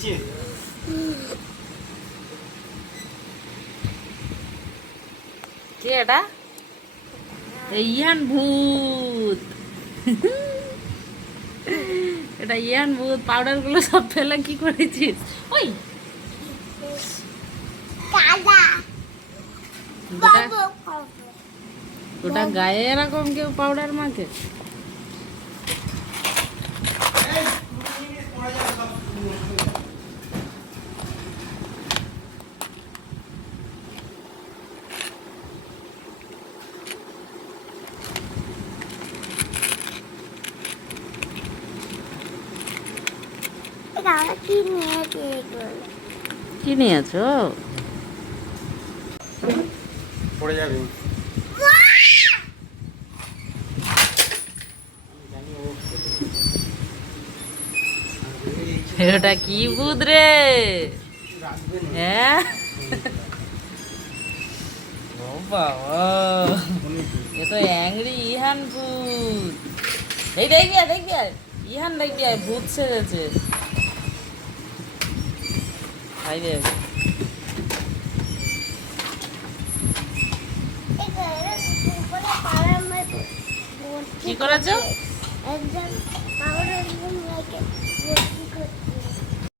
নিচে কে এটা? ইয়ান ভূত। এটা ইয়ান ভূত পাউডারগুলো সব ফেলে কি করেছিস? ওই। গোটা গায়ে এরকম কেউ পাউডার মাখে? কি নিয়েছে? পড়ে যাবে। এটা কি ভূত রে? হ্যাঁ? ও বাবা। এ তো অ্যাংরি ইহান ভূত। এই দেখবি আর দেখবি আর ইহান দেখবি আর ভূত সেজেছে। মতো কি করেছ একদম